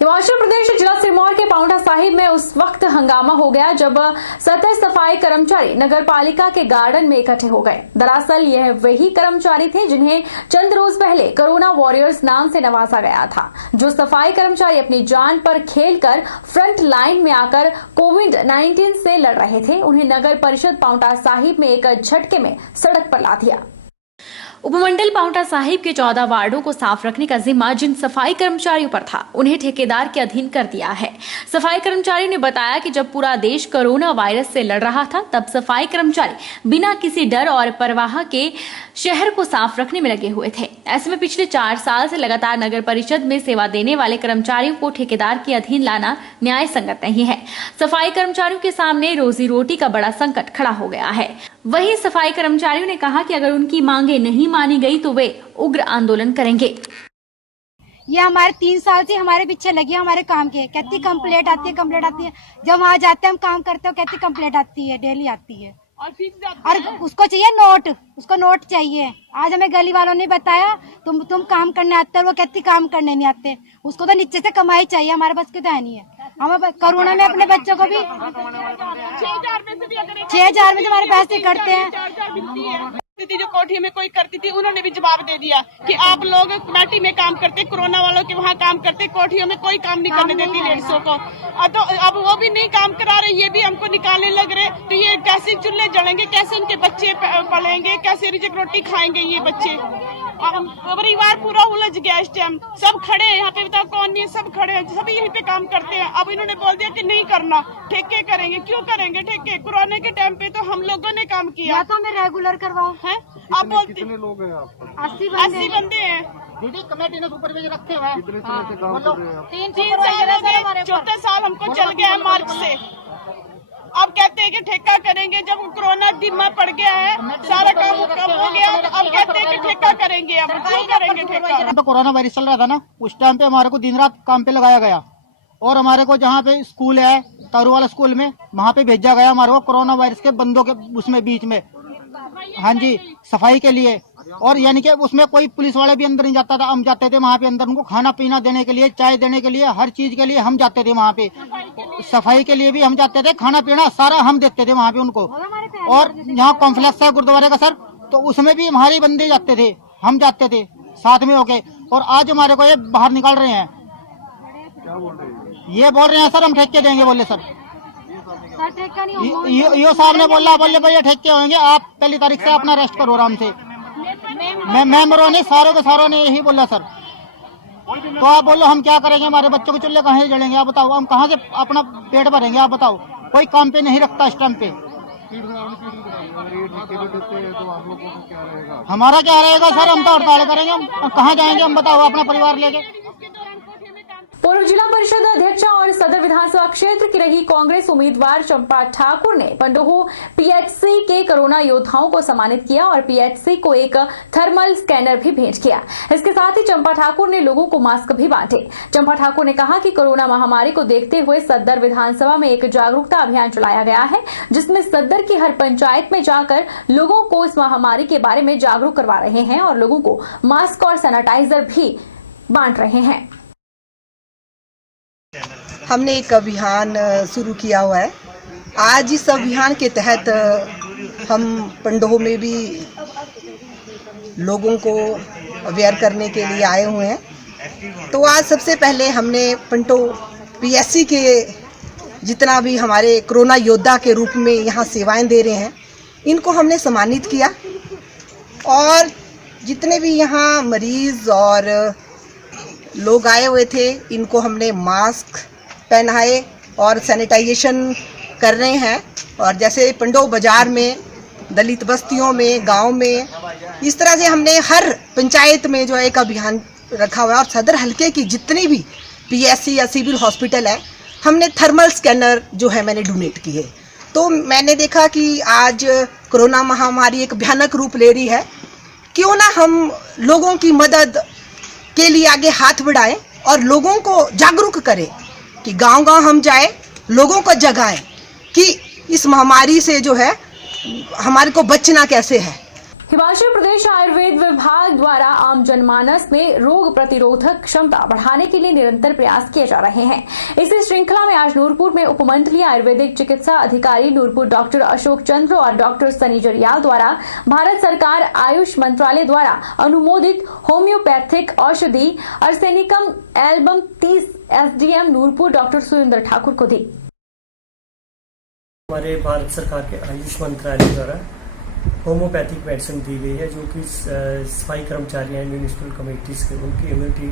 हिमाचल प्रदेश जिला सिरमौर के पांवटा साहिब में उस वक्त हंगामा हो गया जब 70 सफाई कर्मचारी नगर पालिका के गार्डन में इकट्ठे हो गए। दरअसल यह वही कर्मचारी थे जिन्हें चंद रोज पहले कोरोना वॉरियर्स नाम से नवाजा गया था। जो सफाई कर्मचारी अपनी जान पर खेलकर फ्रंट लाइन में आकर कोविड-19 से लड़ रहे थे, उन्हें नगर परिषद पांवटा साहिब में एक झटके में सड़क पर ला दिया। उपमंडल पांवटा साहिब के 14 वार्डों को साफ रखने का जिम्मा जिन सफाई कर्मचारियों पर था, उन्हें ठेकेदार के अधीन कर दिया है। सफाई कर्मचारियों ने बताया कि जब पूरा देश कोरोना वायरस से लड़ रहा था, तब सफाई कर्मचारी बिना किसी डर और परवाह के शहर को साफ रखने में लगे हुए थे। ऐसे में पिछले 4 साल से लगातार नगर परिषद में सेवा देने वाले कर्मचारियों को ठेकेदार के अधीन लाना न्याय संगत नहीं है। सफाई कर्मचारियों के सामने रोजी रोटी का बड़ा संकट खड़ा हो गया है। वहीं सफाई कर्मचारियों ने कहा कि अगर उनकी मांगे नहीं मानी गई तो वे उग्र आंदोलन करेंगे। ये हमारे 3 साल से हमारे पीछे लगी है हमारे काम के। कहती कंप्लेंट आती है। जब वहाँ जाते हैं हम काम करते हो, कहती कंप्लेंट आती है, डेली आती है। और उसको चाहिए नोट, उसको नोट चाहिए। आज हमें गली वालों ने बताया तुम काम करने आते हो, वो कहती काम करने नहीं आते। उसको तो नीचे से कमाई चाहिए, हमारे पास की तो है नहीं है। हम कोरोना में अपने बच्चों को भी 6,000 में हमारे पैसे करते हैं। जो कोठी में कोई करती थी, उन्होंने भी जवाब दे दिया कि आप लोग कमेटी में काम करते, कोरोना वालों के वहाँ काम करते, कोठियों में कोई काम नहीं करने देती लेडीजों को। तो अब वो भी नहीं काम करा रहे, ये भी हमको निकालने लग रहे। तो ये कैसे चूल्हे जलेंगे, कैसे उनके बच्चे पलेंगे, कैसे रिजक रोटी खाएंगे ये बच्चे। परिवार पूरा उलझ गया इस टाइम। सब खड़े हैं यहाँ पे, बताओ कौन नहीं है, सब खड़े हैं, सभी यहीं पे काम करते हैं। अब इन्होंने बोल दिया कि नहीं करना, ठेके करेंगे। क्यों करेंगे ठेके? कोरोना के टाइम पे तो हम लोगों ने काम किया। या तो हमें रेगुलर करवाओ है। आप बोलते कितने लोग हैं आप? 80 बंदे हैं। दीदी कमेटी ने सुपरवाइजर रखे हुए हैं। कितने समय से काम कर रहे हैं आप? 3 साल हो गए, 4थे साल हमको चल गया है मार्च से। अब कहते हैं कि ठेका करेंगे। जब कोरोना धीमा पड़ गया है, सारा काम कम हो गया, तो अब कहते हैं कि ठेका करेंगे। अब क्यों करेंगे ठेका? तो कोरोना वायरस चल रहा था ना, उस टाइम पे हमारे को दिन रात काम पे लगाया गया और हमारे को जहाँ पे स्कूल है, तारू वाला स्कूल में, वहाँ पे भेजा गया हमारे को कोरोना वायरस के बंदों के उसमें बीच में, हाँ जी, सफाई के लिए। और यानी कि उसमें कोई पुलिस वाले भी अंदर नहीं जाता था, हम जाते थे वहाँ पे अंदर। उनको खाना पीना देने के लिए, चाय देने के लिए, हर चीज के लिए हम जाते थे वहाँ पे। सफाई के लिए भी हम जाते थे, खाना पीना सारा हम देते थे वहाँ पे उनको। और यहाँ कॉम्प्लेक्स है गुरुद्वारे का सर, तो उसमें भी हमारे बंदे जाते थे, हम जाते थे साथ में होके। और आज हमारे को ये बाहर निकाल रहे हैं। क्या बोल रहे हैं? ये बोल रहे हैं सर हम ठेके देंगे, बोले सर। ठेका यो साहब ने बोला, बोले भैया ठेके होंगे, आप पहली तारीख से अपना रेस्ट करो आराम से। मेंबरों ने सारों के सारों ने यही बोला सर। तो आप बोलो हम क्या करेंगे? हमारे बच्चों के चूल्हे कहाँ से जलेंगे? आप बताओ, हम कहाँ से अपना पेट भरेंगे? आप बताओ। कोई काम पे नहीं रखता इस टाइम पे। हमारा क्या रहेगा सर? हम तो हड़ताल करेंगे। हम कहाँ जाएंगे? हम बताओ अपना परिवार लेके। पूर्व जिला परिषद अध्यक्षा और सदर विधानसभा क्षेत्र की रही कांग्रेस उम्मीदवार चंपा ठाकुर ने पंडोह पीएचसी के कोरोना योद्धाओं को सम्मानित किया और पीएचसी को एक थर्मल स्कैनर भी भेंट किया। इसके साथ ही चंपा ठाकुर ने लोगों को मास्क भी बांटे। चंपा ठाकुर ने कहा कि कोरोना महामारी को देखते हुए सदर विधानसभा में एक जागरूकता अभियान चलाया गया है, जिसमें सदर की हर पंचायत में जाकर लोगों को इस महामारी के बारे में जागरूक करवा रहे हैं और लोगों को मास्क और सैनिटाइजर भी बांट रहे हैं। हमने एक अभियान शुरू किया हुआ है। आज इस अभियान के तहत हम पंडोह में भी लोगों को अवेयर करने के लिए आए हुए हैं। तो आज सबसे पहले हमने पंडोह पीएचसी के जितना भी हमारे कोरोना योद्धा के रूप में यहाँ सेवाएं दे रहे हैं, इनको हमने सम्मानित किया। और जितने भी यहाँ मरीज और लोग आए हुए थे, इनको हमने मास्क पहनाए और सैनिटाइजेशन कर रहे हैं। और जैसे पंडोह बाजार में, दलित बस्तियों में, गांव में, इस तरह से हमने हर पंचायत में जो है एक अभियान रखा हुआ है। और सदर हल्के की जितनी भी पीएचसी या सिविल हॉस्पिटल है, हमने थर्मल स्कैनर जो है मैंने डोनेट किए। तो मैंने देखा कि आज कोरोना महामारी एक भयानक रूप ले रही है, क्यों ना हम लोगों की मदद के लिए आगे हाथ बढ़ाएं और लोगों को जागरूक करें कि गांव-गांव हम जाएं, लोगों को जगाएं कि इस महामारी से जो है हमारे को बचना कैसे है। हिमाचल प्रदेश आयुर्वेद विभाग द्वारा आम जनमानस में रोग प्रतिरोधक क्षमता बढ़ाने के लिए निरंतर प्रयास किए जा रहे हैं। इसी श्रृंखला में आज नूरपुर में उपमंडलीय आयुर्वेदिक चिकित्सा अधिकारी नूरपुर डॉक्टर अशोक चंद्र और डॉक्टर सनी जरियाल द्वारा भारत सरकार आयुष मंत्रालय द्वारा अनुमोदित होम्योपैथिक औषधि arsenicum album 30 SDM Nurpur doctor Surendra Thakur को दी। हमारे भारत सरकार के आयुष मंत्रालय द्वारा होम्योपैथिक मेडिसिन दी गई है, जो कि सफाई कर्मचारी हैं म्यूनिसिपल कमेटीज़ के, उनकी इम्यूनिटी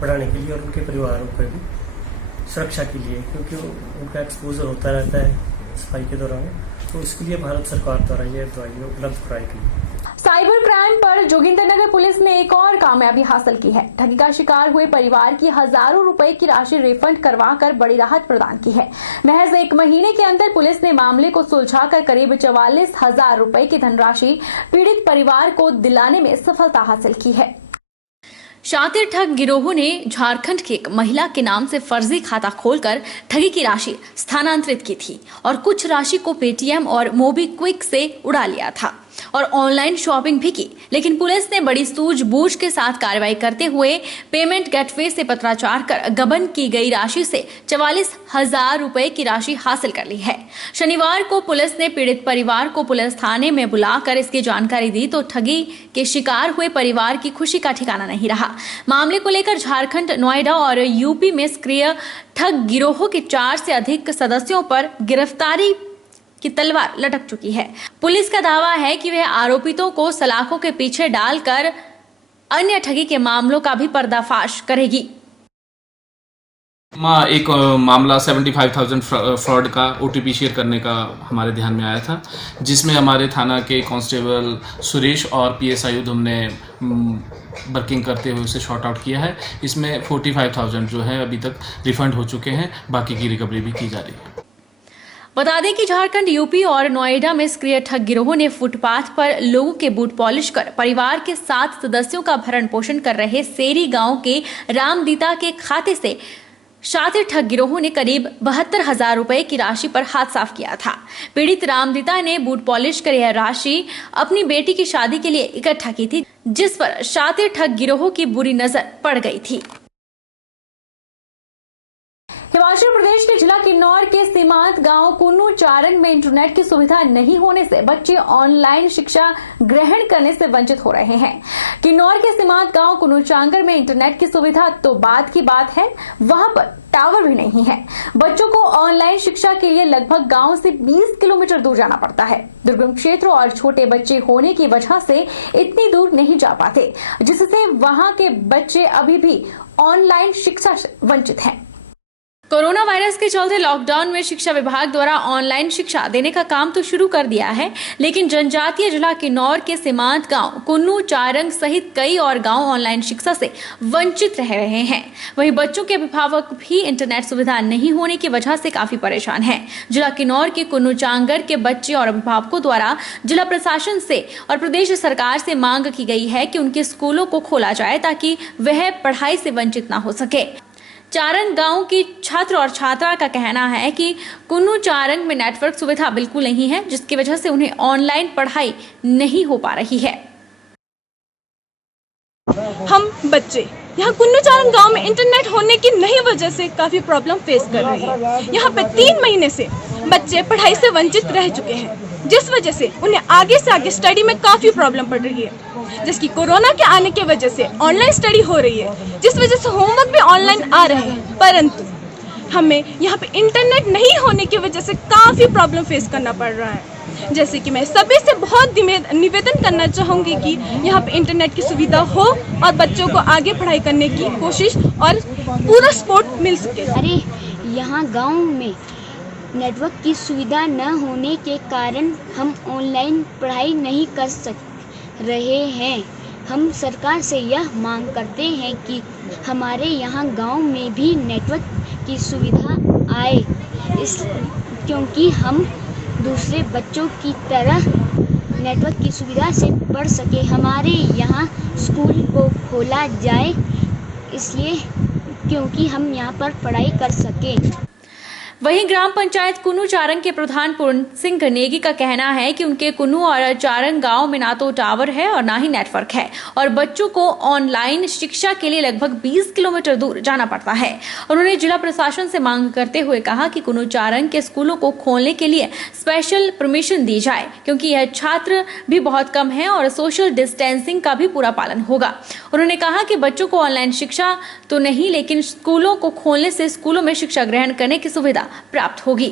बढ़ाने के लिए और उनके परिवारों पर भी सुरक्षा के लिए, क्योंकि उनका एक्सपोजर होता रहता है सफाई के दौरान, तो इसके लिए भारत सरकार द्वारा ये दवाइयाँ उपलब्ध कराई गई। साइबर क्राइम पर जोगिंद्रनगर पुलिस ने एक और कामयाबी हासिल की है। ठगी का शिकार हुए परिवार की हजारों रुपए की राशि रिफंड करवाकर बड़ी राहत प्रदान की है। महज 1 महीने के अंदर पुलिस ने मामले को सुलझाकर करीब 44,000 रुपए की धनराशि पीड़ित परिवार को दिलाने में सफलता हासिल की है। शातिर ठग गिरोह ने झारखंड की एक महिला के नाम से फर्जी खाता खोलकर ठगी की राशि स्थानांतरित की थी और कुछ राशि को पेटीएम और मोबीक्विक से उड़ा लिया था और ऑनलाइन शॉपिंग भी की। लेकिन पुलिस ने बड़ी सूझबूझ के साथ कार्रवाई करते हुए पेमेंट गेटवे से पत्राचार कर गबन की गई राशि से 44,000 रुपए की राशि हासिल कर ली है। शनिवार को पुलिस ने पीड़ित परिवार को पुलिस थाने में बुलाकर इसकी जानकारी दी तो ठगी के शिकार हुए परिवार की खुशी का ठिकाना नहीं रहा। मामले को लेकर झारखंड, नोएडा और यूपी में सक्रिय ठग गिरोह के 4 से अधिक सदस्यों पर गिरफ्तारी की तलवार लटक चुकी है। पुलिस का दावा है कि वह आरोपितों को सलाखों के पीछे डालकर अन्य ठगी के मामलों का भी पर्दाफाश करेगी। एक मामला 75,000 फ्रॉड का OTP शेयर करने का हमारे ध्यान में आया था, जिसमें हमारे थाना के कांस्टेबल सुरेश और PSI युद्धम ने वर्किंग करते हुए उसे शॉर्ट आउट किया है। इसमें 45,000 जो है अभी तक रिफंड हो चुके हैं, बाकी की रिकवरी भी की जा रही है। बता दें कि झारखंड, यूपी और नोएडा में सक्रिय ठग गिरोह ने फुटपाथ पर लोगों के बूट पॉलिश कर परिवार के 7 सदस्यों का भरण पोषण कर रहे सेरी गांव के रामदीता के खाते से शातिर ठग गिरोह ने करीब 72,000 रुपए की राशि पर हाथ साफ किया था। पीड़ित रामदीता ने बूट पॉलिश कर यह राशि अपनी बेटी की शादी के लिए इकट्ठा की थी, जिस पर शातिर ठग गिरोह की बुरी नजर पड़ गई थी। हिमाचल प्रदेश के जिला किन्नौर के सीमांत गांव कुन्नू चारंग में इंटरनेट की सुविधा नहीं होने से बच्चे ऑनलाइन शिक्षा ग्रहण करने से वंचित हो रहे हैं। किन्नौर के सीमांत गांव कुन्नू चांगर में इंटरनेट की सुविधा तो बाद की बात है, वहां पर टावर भी नहीं है। बच्चों को ऑनलाइन शिक्षा के लिए लगभग गांव से 20 किलोमीटर दूर जाना पड़ता है। दुर्गम क्षेत्र और छोटे बच्चे होने की वजह से इतनी दूर नहीं जा पाते, जिससे वहां के बच्चे अभी भी ऑनलाइन शिक्षा से वंचित हैं। कोरोना वायरस के चलते लॉकडाउन में शिक्षा विभाग द्वारा ऑनलाइन शिक्षा देने का काम तो शुरू कर दिया है, लेकिन जनजातीय जिला किन्नौर के सीमांत गांव कुन्नू चारंग सहित कई और गांव ऑनलाइन शिक्षा से वंचित रह रहे हैं। वहीं बच्चों के अभिभावक भी इंटरनेट सुविधा नहीं होने की वजह से काफी परेशान हैं। जिला किन्नौर के कुन्नू चांगर के बच्चे और अभिभावकों द्वारा जिला प्रशासन से और प्रदेश सरकार से मांग की गई है कि उनके स्कूलों को खोला जाए ताकि वह पढ़ाई से वंचित न हो सके। चारंग गांव की छात्र और छात्रा का कहना है कि कुन्नू चारंग में नेटवर्क सुविधा बिल्कुल नहीं है, जिसकी वजह से उन्हें ऑनलाइन पढ़ाई नहीं हो पा रही है। हम बच्चे यहाँ कुन्नू चारंग गांव में इंटरनेट होने की नहीं वजह से काफी प्रॉब्लम फेस कर रहे हैं। यहाँ पे 3 महीने से बच्चे पढ़ाई से वंचित रह चुके हैं, जिस वजह से उन्हें आगे से आगे स्टडी में काफी प्रॉब्लम पड़ रही है। जिसकी कोरोना के आने की वजह से ऑनलाइन स्टडी हो रही है, जिस वजह से होमवर्क भी ऑनलाइन आ रहे हैं, परंतु हमें यहाँ पे इंटरनेट नहीं होने की वजह से काफी प्रॉब्लम फेस करना पड़ रहा है। जैसे कि मैं सभी से बहुत निवेदन करना चाहूँगी कि यहाँ पे इंटरनेट की सुविधा हो और बच्चों को आगे पढ़ाई करने की कोशिश और पूरा सपोर्ट मिल सके। अरे यहाँ गांव में नेटवर्क की सुविधा न होने के कारण हम ऑनलाइन पढ़ाई नहीं कर रहे हैं। हम सरकार से यह मांग करते हैं कि हमारे यहाँ गांव में भी नेटवर्क की सुविधा आए, क्योंकि हम दूसरे बच्चों की तरह नेटवर्क की सुविधा से पढ़ सके। हमारे यहाँ स्कूल को खोला जाए, इसलिए क्योंकि हम यहाँ पर पढ़ाई कर सकें। वहीं ग्राम पंचायत कुन्नू चारंग के प्रधान पूर्ण सिंह नेगी का कहना है कि उनके कुन्नू और चारंग गांव में ना तो टावर है और ना ही नेटवर्क है और बच्चों को ऑनलाइन शिक्षा के लिए लगभग 20 किलोमीटर दूर जाना पड़ता है। उन्होंने जिला प्रशासन से मांग करते हुए कहा कि कुन्नू चारंग के स्कूलों को खोलने के लिए स्पेशल परमिशन दी जाए, क्योंकि यह छात्र भी बहुत कम है और सोशल डिस्टेंसिंग का भी पूरा पालन होगा। उन्होंने कहा कि बच्चों को ऑनलाइन शिक्षा तो नहीं, लेकिन स्कूलों को खोलने से स्कूलों में शिक्षा ग्रहण करने की सुविधा प्राप्त होगी।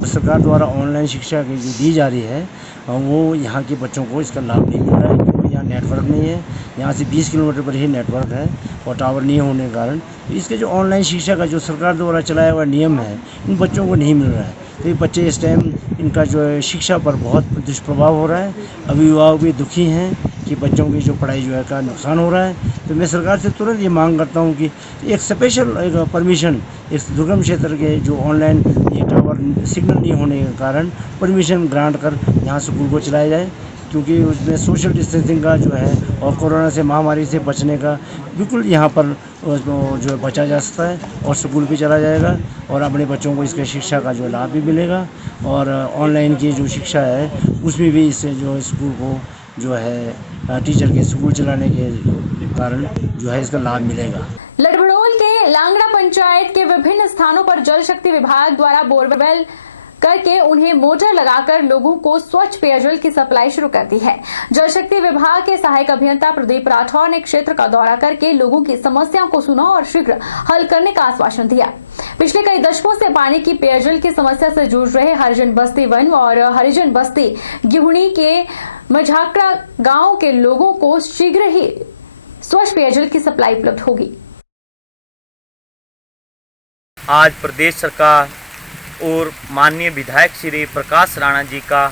सरकार द्वारा ऑनलाइन शिक्षा जो दी जा रही है वो यहाँ के बच्चों को इसका लाभ नहीं मिल रहा है, क्योंकि यहाँ नेटवर्क नहीं है। यहाँ से 20 किलोमीटर पर ही नेटवर्क है और टावर नहीं होने के कारण इसके जो ऑनलाइन शिक्षा का जो सरकार द्वारा चलाया हुआ नियम है इन बच्चों को नहीं मिल रहा है। तो ये बच्चे इस टाइम इनका जो है शिक्षा पर बहुत दुष्प्रभाव हो रहा है। अभिभावक भी दुखी हैं कि बच्चों की जो पढ़ाई जो है का नुकसान हो रहा है। तो मैं सरकार से तुरंत ये मांग करता हूँ कि एक स्पेशल एक परमिशन इस दुर्गम क्षेत्र के जो ऑनलाइन ये टावर सिग्नल नहीं होने के कारण परमिशन ग्रांट कर यहाँ स्कूल को चलाया जाए, क्योंकि उसमें सोशल डिस्टेंसिंग का जो है और कोरोना से महामारी से बचने का बिल्कुल यहाँ पर जो बचा जा सकता है और स्कूल भी चला जाएगा और अपने बच्चों को इसके शिक्षा का जो लाभ भी मिलेगा और ऑनलाइन की जो शिक्षा है उसमें भी इससे जो स्कूल को जो है टीचर के स्कूल चलाने के कारण जो है इसका लाभ मिलेगा। लड़भड़ोल के लांगड़ा पंचायत के विभिन्न स्थानों पर जल शक्ति विभाग द्वारा बोरवेल करके उन्हें मोटर लगाकर लोगों को स्वच्छ पेयजल की सप्लाई शुरू कर दी है। जल शक्ति विभाग के सहायक अभियंता प्रदीप राठौर ने क्षेत्र का दौरा करके लोगों की समस्याओं को सुना और शीघ्र हल करने का आश्वासन दिया। पिछले कई दशकों से पानी की पेयजल की समस्या से जूझ रहे हरिजन बस्ती वन और हरिजन बस्ती गिहुणी के मझाकड़ा गांव के लोगों को शीघ्र ही स्वच्छ पेयजल की सप्लाई उपलब्ध होगी। आज प्रदेश सरकार और माननीय विधायक श्री प्रकाश राणा जी का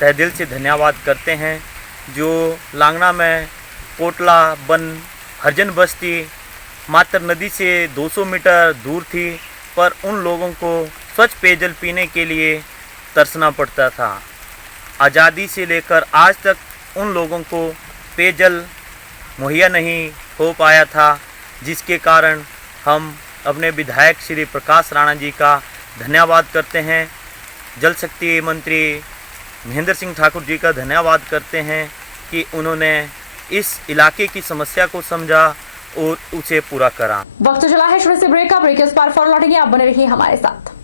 तहे दिल से धन्यवाद करते हैं, जो लांगड़ा में कोटला बन हरिजन बस्ती मात्र नदी से 200 मीटर दूर थी, पर उन लोगों को स्वच्छ पेयजल पीने के लिए तरसना पड़ता था। आज़ादी से लेकर आज तक उन लोगों को पेयजल मुहैया नहीं हो पाया था, जिसके कारण हम अपने विधायक श्री प्रकाश राणा जी का धन्यवाद करते हैं। जल शक्ति मंत्री महेंद्र सिंह ठाकुर जी का धन्यवाद करते हैं कि उन्होंने इस इलाके की समस्या को समझा और उसे पूरा करा। वक्त चला है छोटे से ब्रेक का। ब्रेक के उस पार फॉर लौटेंगे, आप बने रहिए हमारे साथ।